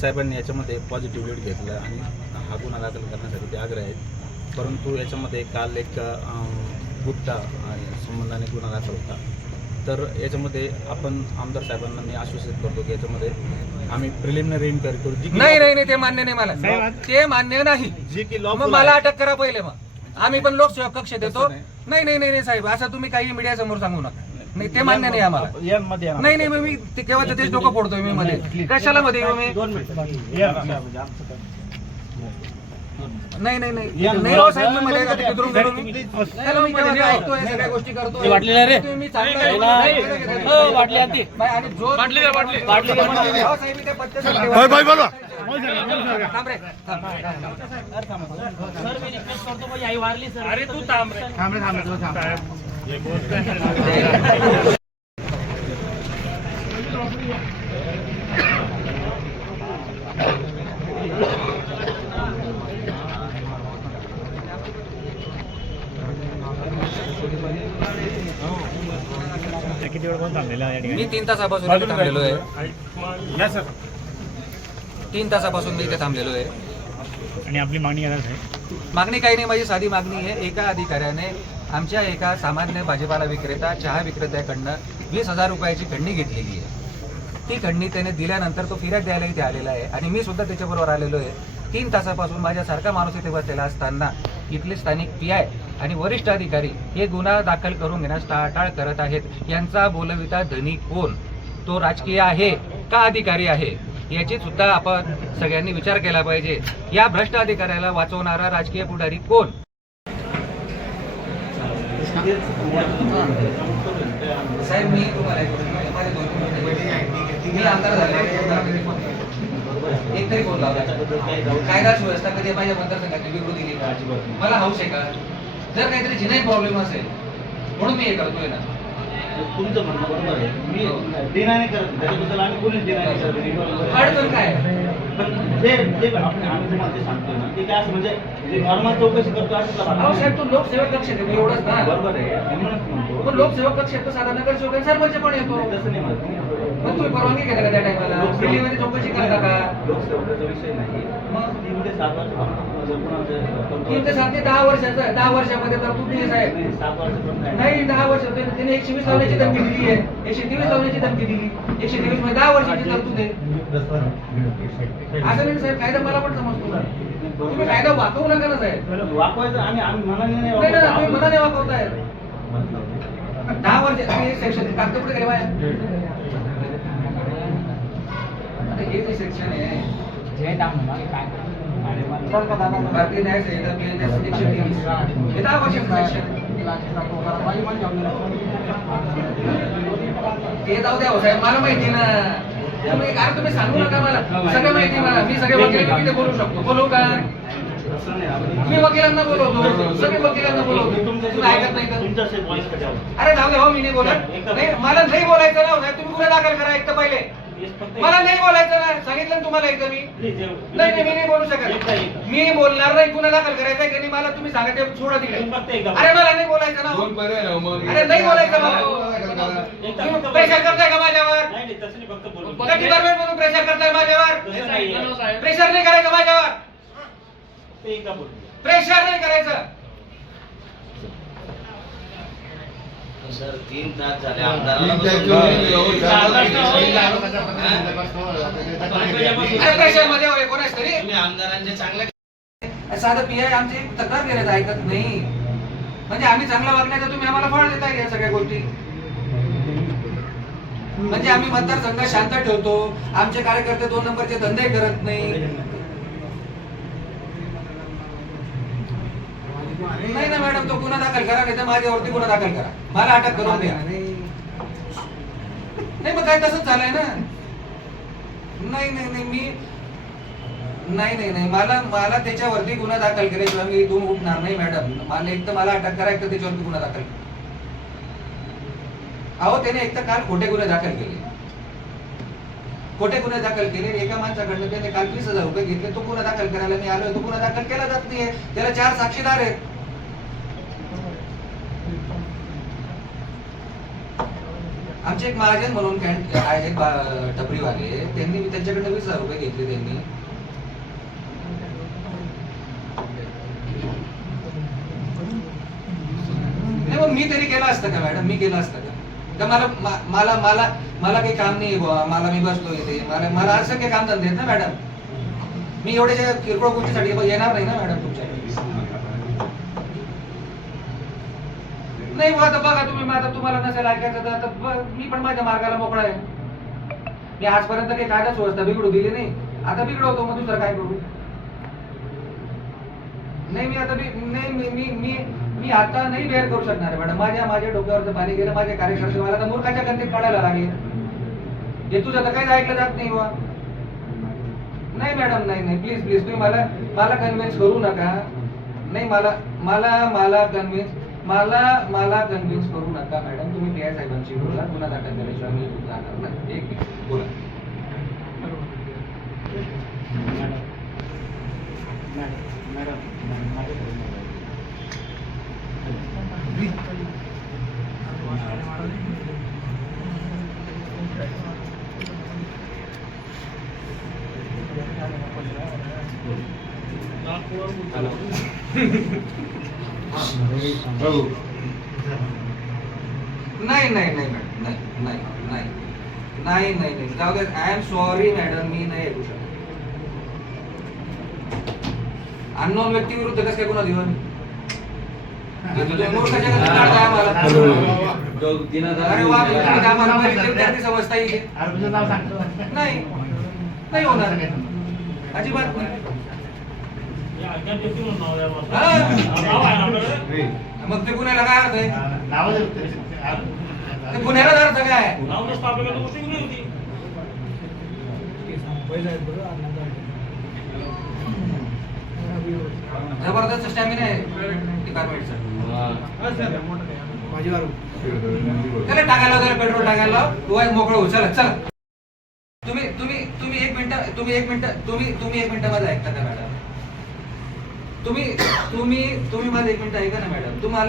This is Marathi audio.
साहेबांनी याच्यामध्ये पॉझिटिव्ह लीड घेतलं आणि हा गुन्हा दाखल करण्यासाठी ते आग्रह आहेत. परंतु याच्यामध्ये काल एक गुप्ता संबंधाने गुन्हा दाखल होता. तर याच्यामध्ये आपण आमदार साहेबांना मी आश्वासित करतो की याच्यामध्ये आम्ही प्रिलिमिनरी इन्क्वायरी करू. नाही ते मान्य नाही मला, ते मान्य नाही. जी की मग मला अटक करा पहिले, मग आम्ही पण लोकसेवा कक्ष देतो. नाही साहेब, असं तुम्ही काही मीडिया समोर सांगू नका. नाही ते मान्य नाही आम्हाला. नाही मी केव्हा तेच डोकं फोडतोय मी मध्ये. कशाला मध्ये येऊ मी? नाही हो साहेब, मी मध्ये ऐकतोय सगळ्या गोष्टी करतोय. मी अरे तू थांब रे. किती वेळ कोण थांबलेला आहे? मी 3 तासापासून इथे थांबलेलो आहे. 3 तासापासून मी इथे थांबलेलो आहे. आणि आपली मागणी काय आहे? मागणी काही नाही, माझी साधी मागणी आहे. एका अधिकाऱ्याने आमच्या एका सामान्य भाजीपाला विक्रेता, चहा विक्रेत्याकडनं 20,000 रुपयाची खंडणी घेतलेली आहे. ती खंडणी त्याने दिल्यानंतर तो फिर्याद द्यायला इथे आलेला आहे आणि मी सुद्धा त्याच्याबरोबर आलेलो आहे. 3 तासापासून माझ्यासारखा माणूस इथे बसलेला असताना इथले स्थानिक PI आणि वरिष्ठ अधिकारी हे गुन्हा दाखल करून घेण्यास टाळाटाळ करत आहेत. यांचा बोलविता धनी कोण? तो राजकीय आहे का अधिकारी आहे? याची सुद्धा आपण सगळ्यांनी विचार केला पाहिजे. या भ्रष्ट अधिकाऱ्याला वाचवणारा राजकीय पुढारी कोण? साहेब, मी तुम्हाला आमदार झाले एक तरी फोन लावला. कायदा सुव्यवस्था कधी माझ्या मतदारसंघाची विकृती दिली का? मला हौस आहे का? जर काहीतरी जिनाही प्रॉब्लेम असेल म्हणून मी हे करतोय ना. तुमचं म्हणणं बरोबर आहे. मी डिनाय नाही करत, त्याच्याबद्दल आम्ही कोणीच डिनाय नाही करत. अडचण काय? पण जे आम्ही तुम्हाला ते सांगतोय ना, ते काय असं म्हणजे नॉर्मल चौकशी करतो असं. साहेब, तू लोकसेवक कक्ष देतो एवढंच ना. बरोबर आहे, म्हणूनच म्हणतो. पण लोकसेवक कक्ष येतो, साधा नगरसेवक आणि सरपंच पण येतो. तसं नाही म्हणत. मग तुम्ही परवानगी घेता का त्या टायमाला? दिल्लीमध्ये चौकशी करता का? लोकसेवकाचा विषय नाही. मग 3 ते 7 वर्ष 3 ते 7 ते 10 वर्षाचा आहे. 10 वर्षामध्ये तर तुम्ही साहेब 7 वर्ष पण नाही 10 वर्ष त्याने 120 लावण्याची धमकी दिली आहे. 123 लावण्याची धमकी दिली. 123 मध्ये 10 वर्षाची तरतूद आहे. असं नाही साहेब, कायदा मला पण समजतो. तुम्ही कायदा वाकवू नका ना साहेब. वाकवायचं आम्ही मनाने नाही नाही ना, तुम्ही मनाने वाकवताय. 10 वर्ष सेक्शन कागदपत्र काय बाय? हे जे सेक्शन आहे भारतीय न्याय संहिता 123 हे 10 वर्षाचं सेक्शन. ते जाऊ द्या हो साहेब, मला माहिती ना. तुम्ही सांगू नका मला, सगळं माहिती मला. मी सगळे वकिलांना बोलू शकतो. बोलू का? मी वकिलांना बोलवतो, सगळे वकिलांना बोलवतो. तुम्ही ऐकत नाही का? अरे जाऊ द्या हो, मी नाही बोलत. नाही, मला नाही बोलायचं ना साहेब. तुम्ही गुन्हा दाखल करा एक तर पहिले. मला नाही बोलायचं ना, सांगितलं ना तुम्हाला एकदा मी. नाही मी नाही बोलू शकत. मी बोलणार नाही. गुन्हा दाखल करायचा आहे की नाही मला तुम्ही सांगा, ते सोडा तिकडे. अरे मला नाही बोलायचं ना. अरे नाही बोलायचं मला. तुम्ही प्रेशर करताय का माझ्यावर? डिपार्टमेंट मधून प्रेशर करताय माझ्यावर? प्रेशर नाही करायचं माझ्यावर. प्रेशर नाही करायचं. सर 3 तास झाले आमदाराला प्रेशर मध्ये कोणाच तरी आमदारांचे चांगले साधं PI आमची तक्रार केल्याचं ऐकत नाही. म्हणजे आम्ही चांगला वागण्याचा तुम्ही आम्हाला फळ देताय या सगळ्या गोष्टी. म्हणजे आम्ही मतदारसंघ शांत ठेवतो, आमचे कार्यकर्ते 2 नंबरचे धंदे करत नाही. नाही ना मॅडम, तो गुन्हा दाखल करा, नाही तर माझ्यावरती गुन्हा दाखल करा. मला अटक करून द्या. नाही मग काय तसंच झालंय ना. नाही मी नाही मला त्याच्यावरती गुन्हा दाखल केल्याशिवाय मी इथून उठणार नाही मॅडम. मला एक तर मला अटक करा, एक तर त्याच्यावरती गुन्हा दाखल. अहो त्याने एक तर काल खोटे गुन्हे दाखल केले. खोटे गुन्हे दाखल केले. एका माणसाकडनं त्याने काल 20,000 रुपये घेतले. तो गुन्हा दाखल करायला मी आलोय. तो गुन्हा दाखल केला जात नाहीये. त्याला 4 साक्षीदार आहेत. आमचे एक महाजन म्हणून आहेत टपरीवाले, त्यांनी त्यांच्याकडनं 20,000 रुपये घेतले त्यांनी. नाही मग मी तरी केलं असतं का मॅडम? मी केलं असतं का मला मला मला मला काही काम नाही बुवा, मला मी बसलो इथे, मला असं काही काम धंदे आहेत ना मॅडम. मी एवढ्या किरकोळ गोष्टीसाठी येणार नाही ना मॅडम तुमच्याकडे. नाही बुवा, आता बघा तुम्ही, आता तुम्हाला नसेल ऐकायचं तर आता मी पण माझ्या मार्गाला मोकळा आहे. मी आजपर्यंत काही कायदा सुव्यवस्था बिघडू दिली नाही, आता बिघडवतो, मग दुसरं काय करू? नाही मी आता नाही मी आता नाही बेअर करू शकणार आहे मॅडम. माझ्या डोक्यावरचं पाणी गेलं, माझे कार्यकर्ते मला आता मूर्खाच्या गणतीत काढायला लागले. हे तुझं तर काहीच ऐकलं जात नाही बुवा. नाही मॅडम, नाही प्लीज तुम्ही मला कन्व्हिन्स करू नका. नाही मला कन्व्हिन्स करू नका मॅडम. तुम्ही पी आय साहेबांशी बोला, गुन्हा दाखल केल्याशिवाय मी जाणार नाही. एक मिनिट बोला. नाही मॅडम, नाही जाऊ दे. आय एम सॉरी मॅडम, मी नाही ऐकू शकत. अननोन व्यक्ती विरुद्ध कसं काय गुन्हा देऊ आम्ही? मूर्खाच्या गणतीत काढताय आम्हाला. अरे वा, तुम्ही आम्हाला पहिले विद्यार्थी समजता येईल. नाही होणार, अजिबात नाही. मग ते गुन्ह्याला काय अर्थ आहे? ते गुन्ह्याला अर्थ काय? जबरदस्त स्टॅमिना आहे डिपार्टमेंटचा. त्याला टाकायला, त्याला पेट्रोल टाकायला मोकळं हो. चला तुम्ही एक मिनिट माझं ऐकता का मॅडम? तुम्ही माझं एक मिनिट ऐका ना मॅडम. तुम्हाला